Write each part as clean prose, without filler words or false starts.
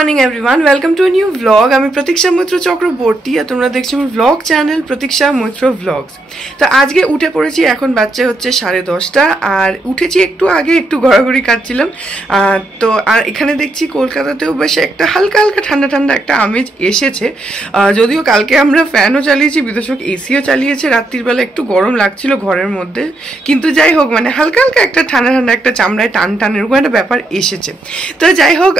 Morning everyone, welcome to a new blog. আমি প্রতীক্ষা মৈত্র চক্রবর্তী আর তোমরা দেখছো আমার ব্লগ চ্যানেল প্রতীক্ষা মৈত্র ব্লগস। তো আজকে উঠে পড়েছি, এখন বাচ্চা হচ্ছে 10:30 আর উঠেছি একটু আগে, একটু ঘোরাঘুরি কাটছিলাম। তো আর এখানে দেখছি কলকাতাতেও বেশ একটা হালকা হালকা ঠান্ডা ঠান্ডা একটা আমেজ এসেছে। যদিও কালকে আমরা ফ্যানও চালিয়েছি, বিদেশক এসিও চালিয়েছে, রাত্রির বেলা একটু গরম লাগছিল ঘরের মধ্যে, কিন্তু যাই হোক মানে হালকা হালকা একটা ঠান্ডা ঠান্ডা একটা চামড়ায় টান টান এরকম একটা ব্যাপার এসেছে। তো যাই হোক,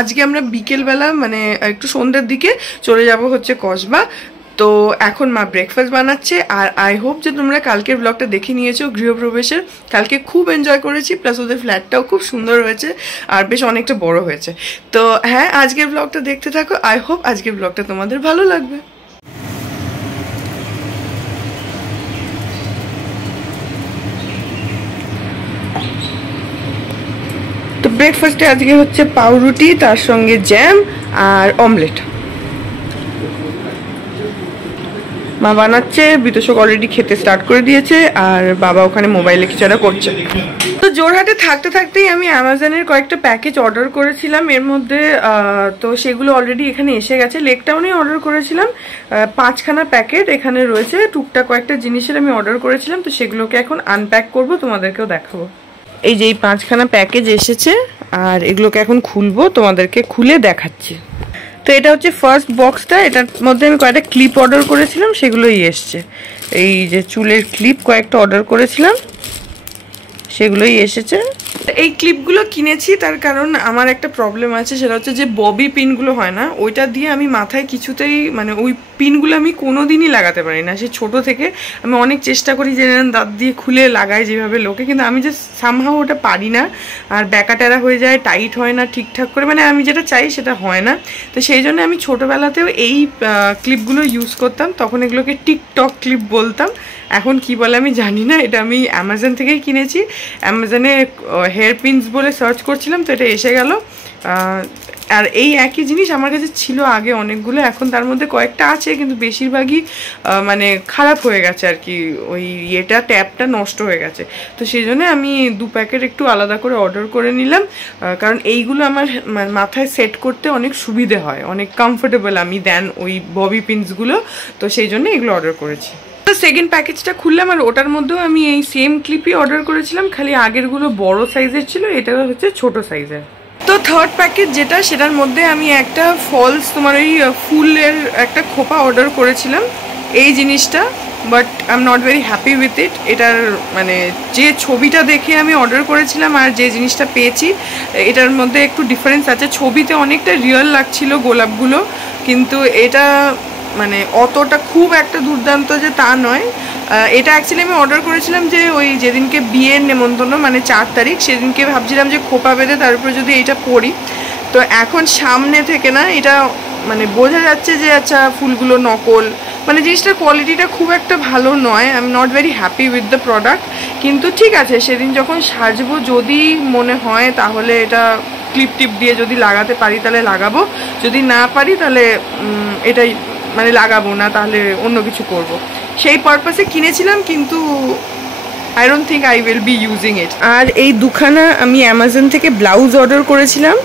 আজকে আমরা বিকেলবেলা মানে একটু সন্ধ্যার দিকে চলে যাব হচ্ছে কসবা। তো এখন মা ব্রেকফাস্ট বানাচ্ছে আর আই হোপ যে তোমরা কালকের ব্লগটা দেখে নিয়েছো গৃহপ্রবেশের। কালকে খুব এনজয় করেছি, প্লাস ওদের ফ্ল্যাটটাও খুব সুন্দর হয়েছে আর বেশ অনেকটা বড় হয়েছে। তো হ্যাঁ, আজকের ব্লগটা দেখতে থাকো, আই হোপ আজকের ব্লগটা তোমাদের ভালো লাগবে। তো ব্রেকফাস্টে আজকে হচ্ছে পাউরুটি, তার সঙ্গে জ্যাম আর অমলেট। মা বানাচ্ছে, বিতোষক অলরেডি খেতে স্টার্ট করে দিয়েছে আর বাবা ওখানে মোবাইলে কিছু একটা করছে। তো জোরহাটে থাকতে থাকতেই আমি অ্যামাজনের কয়েকটা প্যাকেজ অর্ডার করেছিলাম, এর মধ্যে তো সেগুলো অলরেডি এখানে এসে গেছে। লেকটাউনে অর্ডার করেছিলাম 5খানা প্যাকেট, এখানে রয়েছে টুকটাক কয়েকটা জিনিসের আমি অর্ডার করেছিলাম। তো সেগুলোকে এখন আনপ্যাক করবো, তোমাদেরকেও দেখাবো। এই যে এই 5খানা প্যাকেজ এসেছে আর এগুলোকে এখন খুলবো, তোমাদেরকে খুলে দেখাচ্ছি। তো এটা হচ্ছে ফার্স্ট বক্সটা, এটার মধ্যে আমি কয়েকটা ক্লিপ অর্ডার করেছিলাম, সেগুলোই এসছে। এই যে চুলের ক্লিপ কয়েকটা অর্ডার করেছিলাম, সেগুলোই এসেছে। এই ক্লিপগুলো কিনেছি তার কারণ আমার একটা প্রবলেম আছে, সেটা হচ্ছে যে ববি পিনগুলো হয় না, ওইটা দিয়ে আমি মাথায় কিছুতেই মানে ওই পিনগুলো আমি কোনোদিনই লাগাতে পারি না। সে ছোট থেকে আমি অনেক চেষ্টা করি যে দাঁত দিয়ে খুলে লাগাই যেভাবে লোকে, কিন্তু আমি যে সামহাও ওটা পারি না, আর ব্যাকা ট্যারা হয়ে যায়, টাইট হয় না ঠিকঠাক করে, মানে আমি যেটা চাই সেটা হয় না। তো সেই জন্য আমি ছোটবেলাতেও এই ক্লিপগুলো ইউজ করতাম, তখন এগুলোকে টিকটক ক্লিপ বলতাম, এখন কি বলে আমি জানি না। এটা আমি অ্যামাজন থেকেই কিনেছি, অ্যামাজনে হেয়ার পিনস বলে সার্চ করছিলাম, তো এটা এসে গেল। আর এই একই জিনিস আমার কাছে ছিল আগে অনেকগুলো, এখন তার মধ্যে কয়েকটা আছে, কিন্তু বেশিরভাগই মানে খারাপ হয়ে গেছে আর কি, ওই ইয়েটা ট্যাপটা নষ্ট হয়ে গেছে। তো সেই জন্য আমি 2 প্যাকেট একটু আলাদা করে অর্ডার করে নিলাম, কারণ এইগুলো আমার মাথায় সেট করতে অনেক সুবিধে হয়, অনেক কমফোর্টেবল আমি দেন ওই ববি পিনসগুলো। তো সেই জন্য এগুলো অর্ডার করেছি। সেকেন্ড প্যাকেজটা খুললাম আর ওটার মধ্যেও আমি এই সেম ক্লিপই অর্ডার করেছিলাম, খালি আগেরগুলো বড় সাইজের ছিল, এটা হচ্ছে ছোট সাইজের। তো থার্ড প্যাকেজ যেটা, সেটার মধ্যে আমি একটা ফলস তোমার ওই ফুলের একটা খোপা অর্ডার করেছিলাম, এই জিনিসটা, but I am not very happy with it. এটার মানে যে ছবিটা দেখে আমি অর্ডার করেছিলাম আর যে জিনিসটা পেয়েছি এটার মধ্যে একটু ডিফারেন্স আছে। ছবিতে অনেকটা রিয়েল লাগছিল গোলাপগুলো, কিন্তু এটা মানে অতটা খুব একটা দুর্দান্ত যে তা নয়। এটা অ্যাকচুয়ালি আমি অর্ডার করেছিলাম যে ওই যেদিনকে বিয়ের নেমন্তন্ন মানে 4 তারিখ, সেদিনকে ভাবছিলাম যে খোপা বেঁধে তারপরে যদি এইটা পরি। তো এখন সামনে থেকে না এটা মানে বোঝা যাচ্ছে যে আচ্ছা ফুলগুলো নকল, মানে জিনিসটার কোয়ালিটিটা খুব একটা ভালো নয়। I am not very happy with the product, কিন্তু ঠিক আছে সেদিন যখন সাজবো যদি মনে হয় তাহলে এটা ক্লিপ টিপ দিয়ে যদি লাগাতে পারি তাহলে লাগাবো, যদি না পারি তাহলে এটাই মানে লাগাবো না, তাহলে অন্য কিছু করব। সেই পারপাসে কিনেছিলাম, কিন্তু I don't think I will be using it. আর এই 2খানা আমি অ্যামাজন থেকে ব্লাউজ অর্ডার করেছিলাম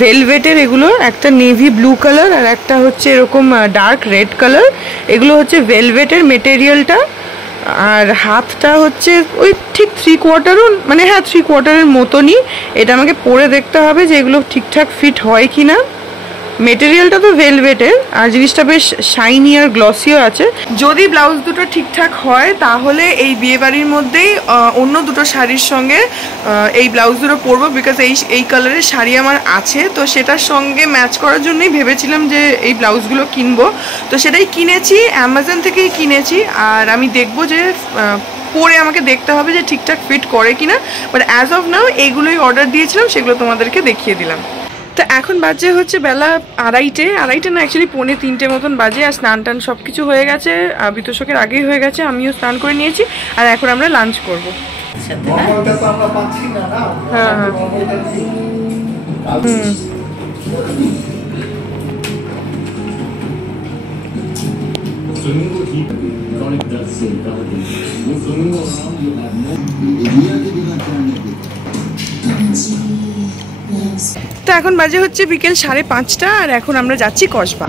ভেলভেটের, এগুলো একটা নেভি ব্লু কালার আর একটা হচ্ছে এরকম ডার্ক রেড কালার। এগুলো হচ্ছে ভেলভেটের মেটেরিয়ালটা, আর হাতটা হচ্ছে ওই ঠিক 3/4 মানে হ্যাঁ 3/4 মতনই। এটা আমাকে পরে দেখতে হবে যে এগুলো ঠিকঠাক ফিট হয় কিনা। মেটেরিয়ালটা তো ভেলভেটের আর জিনিসটা বেশ শাইনি আর গ্লসিও আছে। যদি ব্লাউজ দুটো ঠিকঠাক হয় তাহলে এই বিয়েবাড়ির মধ্যেই অন্য দুটো শাড়ির সঙ্গে এই ব্লাউজ দুটো পরবো, বিকজ এই কালারের শাড়ি আমার আছে, তো সেটার সঙ্গে ম্যাচ করার জন্যই ভেবেছিলাম যে এই ব্লাউজগুলো কিনবো। তো সেটাই কিনেছি, অ্যামাজন থেকেই কিনেছি, আর আমি দেখবো যে পরে আমাকে দেখতে হবে যে ঠিকঠাক ফিট করে কিনা। বাট অ্যাজ অফ নাও এইগুলোই অর্ডার দিয়েছিলাম, সেগুলো তোমাদেরকে দেখিয়ে দিলাম। তো এখন বাজে হচ্ছে বেলা 2:30 না অ্যাকচুয়ালি 2:45 মতন বাজে, আর স্নান টান সব কিছু হয়ে গেছে, বিতোষকের আগেই হয়ে গেছে, আমিও স্নান করে নিয়েছি, আর এখন আমরা লাঞ্চ করবো। হ্যাঁ হ্যাঁ তো এখন বাজে হচ্ছে বিকেল 5:30 আর এখন আমরা যাচ্ছি কসবা।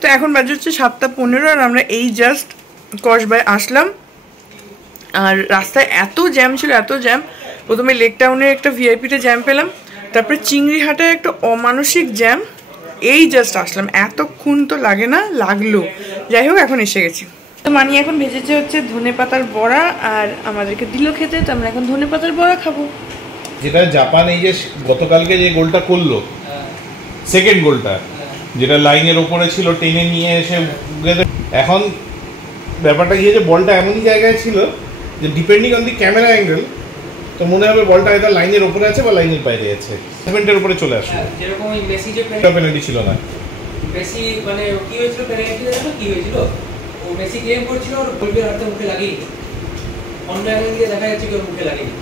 তো এখন বাজে হচ্ছে 7:15 আর আমরা এই জাস্ট কসবায় আসলাম। আর রাস্তায় এত জ্যাম ছিল, এত জ্যাম। প্রথমে লেক টাউনের একটা ভিআইপিতে জ্যাম পেলাম, তারপরে চিংড়িহাটে একটা অমানসিক জ্যাম। এই জাস্ট আসলাম, এতক্ষণ তো লাগে না, লাগলো। যাই হোক এখন এসে গেছি। তো মানি এখন ভেজেছে হচ্ছে ধনেপাতার বড়া আর আমাদেরকে দিল খেতে, তো আমরা এখন ধনেপাতার বড়া খাবো। যেটা জাপান এই যে গতকালকে যে গোলটা করলো, সেকেন্ড গোলটা যেটা লাইনের ওপরে ছিল, টেনে নিয়ে এসে এখন ব্যাপারটা গিয়ে যে বলটা এমনই জায়গায় ছিল যে depending on the camera angle তো মনে হবে বলটা এটা লাইনের ওপরে আছে বা লাইনের বাইরে আছে, সেভেন্টের উপরে চলে আসে। যেরকম ওই মেসি যে পেনাল্টি ছিল না, মেসি মানে কি হয়েছিল, পেনাল্টি জানো কি হয়েছিল, ও মেসি ক্লেম করছিল ওর গোলটা হাতে মুখে লাগেনি, অন্য অ্যাঙ্গেলে দেখা যাচ্ছে কি ওর মুখে লাগেনি,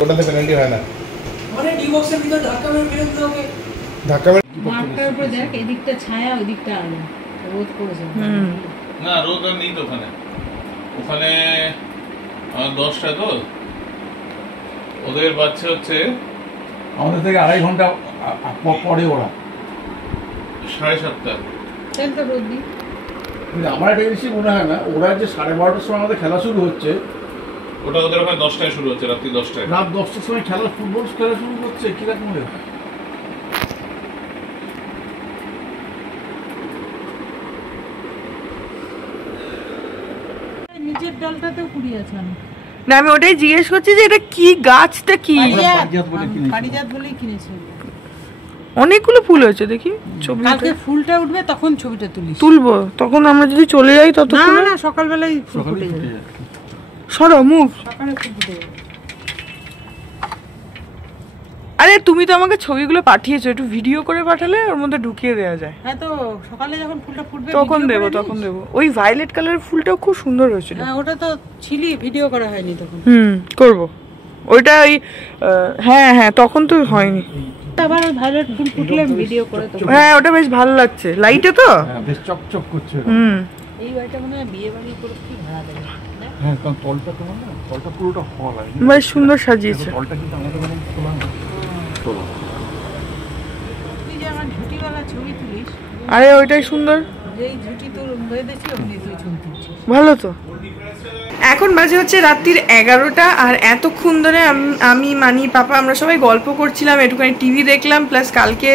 ওটাতে পেনাল্টি হয় না। মানে ডি বক্সের ভিতর ধাক্কা মেরে ক্লেম দাও, ওকে ধাক্কা মাঠটার উপরে দেখ, এদিকটা ছায়া ওইদিকটা আলো, রোদ পড়েছে না, রোদ আর নেই তো ওখানে। ওখানে 10টা তো ওদের বাচ্চা হচ্ছে আমাদের থেকে 2.5 ঘন্টা পরে ওরা 7:30। তাহলে তো রোদ নেই। আমার একটা জিনিসই মনে হয় না, ওরা যে 12:30টার সময় আমাদের খেলা শুরু হচ্ছে, ওটা ওদের ওখানে 10টায় শুরু হচ্ছে, রাত্রি 10টায়। রাত 10টার সময় ফুটবল খেলা শুরু হচ্ছে, কিরকম মনে হয়? নিচের ডালটাতেও কুড়ি আছে অনেক। না আমি ওটাই জিজ্ঞেস করছি যে এটা কি গাছটা, কি পারিজাত বলেই কিনেছি আমরা। অনেকগুলো ফুল হয়েছে দেখি। কালকে ফুলটা উঠবে তখন ছবিটা তুলবো, তখন আমরা যদি চলে যাই তত না না সকালবেলায় ফুটে যাবে। সরো মুখ। সকালে ফুল ফুটে যাবে। আরে তুমি তো আমাকে ছবিগুলো পাঠিয়েছো, একটু ভিডিও করে পাঠালে ওর মধ্যে ঢুকিয়ে দেওয়া যায়। হ্যাঁ তো সকালে যখন ফুলটা ফুটবে তখন দেবো। ওই ভায়োলেট কালারের ফুলটাও খুব সুন্দর হয়েছিল। হ্যাঁ ওটা তো ছিলি, ভিডিও করা হয়নি তখন। করবো ওইটা। ওই হ্যাঁ তখন তো হয়নি। আবার ভায়োলেট ফুল ফুটলে ভিডিও করে তো। হ্যাঁ ওটা বেশ ভালো লাগছে লাইটে তো। হ্যাঁ বেশ চকচক করছে। এই বাড়িটা মনে হয় বিয়ে বাড়ি করে কি ভাড়া দেবে। হ্যাঁ কারণ তলটা পুরোটা হল, বেশ সুন্দর সাজিয়েছে। তলটা কিন্তু আমাদের মানে খোলা না। তুই যে আমার ঝুটিওয়ালা ছবি তুলিস, আরে ওইটাই সুন্দর। যেই ঝুটি তোর বেঁধেছি অমনি তুই ছবি তুলছিস, ভালো তো। এখন বাজে হচ্ছে রাত্রির 11টা আর এতক্ষণ ধরে আমি মানি পাপা আমরা সবাই গল্প করছিলাম, একটুখানি টিভি দেখলাম, প্লাস কালকে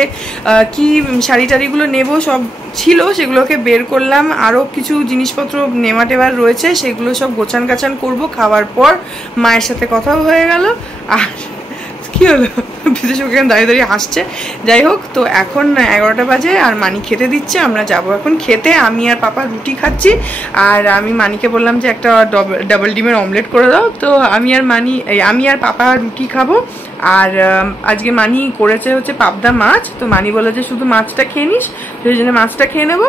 কি শাড়ি টাড়িগুলো নেবো সব ছিল সেগুলোকে বের করলাম। আরও কিছু জিনিসপত্র নেওয়া টেবার রয়েছে, সেগুলো সব গোছান গাছান করবো। খাওয়ার পর মায়ের সাথে কথাও হয়ে গেল। আর কি হলো? বিদেশ ওখানে দাঁড়িয়ে দাঁড়িয়ে হাসছে। যাই হোক, তো এখন 11টা বাজে আর মানি খেতে দিচ্ছে, আমরা যাবো এখন খেতে। আমি আর পাপা রুটি খাচ্ছি, আর আমি মানিকে বললাম যে একটা ডাবল ডিমের অমলেট করে দাও। তো আমি আর পাপা রুটি খাবো। আর আজকে মানি করেছে হচ্ছে পাবদা মাছ, তো মানি বলে যে শুধু মাছটা খেয়ে নিস, সেই জন্য মাছটা খেয়ে নেবো,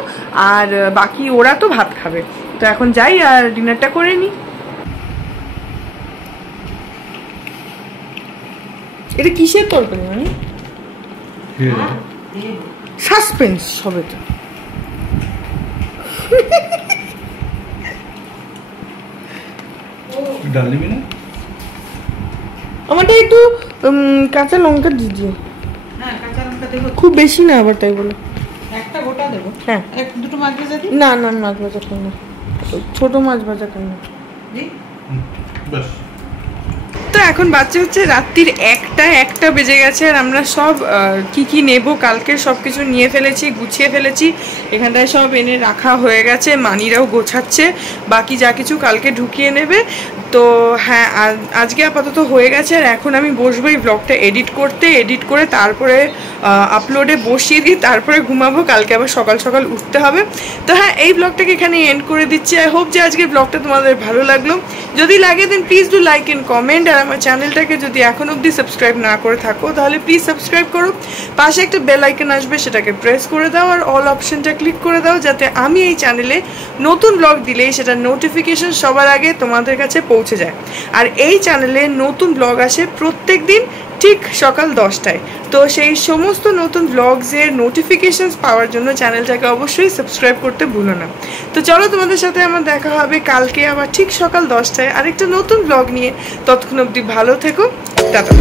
আর বাকি ওরা তো ভাত খাবে। তো এখন যাই আর ডিনারটা করে নিই। এটা কিসের তরকারি মানে? সাসপেন্স সবে তো। ডাল নিবি না? আমারটা একটু কাঁচা লঙ্কা দিজিয়ে। হ্যাঁ, কাঁচা লঙ্কা দেবো। খুব বেশি না আবার, তাই বলে। একটা গোটা দেবো। হ্যাঁ, দুটো মাছ ভাজা দিই। না না, মাছ ভাজা খাই না, ছোট মাছ ভাজা খাই না। ব্যাস। তো এখন বাচ্চা হচ্ছে রাত্রির 1টা বেজে গেছে, আর আমরা সব কি নেব কালকে সব কিছু নিয়ে ফেলেছি, গুছিয়ে ফেলেছি। এখানটায় সব এনে রাখা হয়ে গেছে, মানিরাও গোছাচ্ছে, বাকি যা কিছু কালকে ঢুকিয়ে নেবে। তো হ্যাঁ, আজকে আপাতত হয়ে গেছে। আর এখন আমি বসবো এই ব্লগটা এডিট করে তারপরে আপলোডে বসিয়ে দিই, তারপরে ঘুমাবো। কালকে আবার সকাল সকাল উঠতে হবে। তো হ্যাঁ, এই ব্লগটাকে এখানে এন্ড করে দিচ্ছি। আই হোপ যে আজকে ব্লগটা তোমাদের ভালো লাগলো। যদি লাগে then please do like and comment. আর আমার চ্যানেলটাকে যদি এখন অবধি সাবস্ক্রাইব না করে থাকো তাহলে প্লিজ সাবস্ক্রাইব করো। পাশে একটা বেল আইকন আসবে, সেটাকে প্রেস করে দাও, আর অল অপশনটা ক্লিক করে দাও, যাতে আমি এই চ্যানেলে নতুন ব্লগ দিলেই সেটা নোটিফিকেশন সবার আগে তোমাদের কাছে পৌঁছে যায়। আর এই চ্যানেলে নতুন ব্লগ আসে প্রত্যেক দিন ঠিক সকাল 10টায়। তো সেই সমস্ত নতুন ব্লগসের নোটিফিকেশনস পাওয়ার জন্য চ্যানেলটাকে অবশ্যই সাবস্ক্রাইব করতে ভুলো না। তো চলো, তোমাদের সাথে আমার দেখা হবে কালকে আবার ঠিক সকাল 10টায় আরেকটা নতুন ব্লগ নিয়ে। ততক্ষণ অবধি ভালো থেকো, টাটা।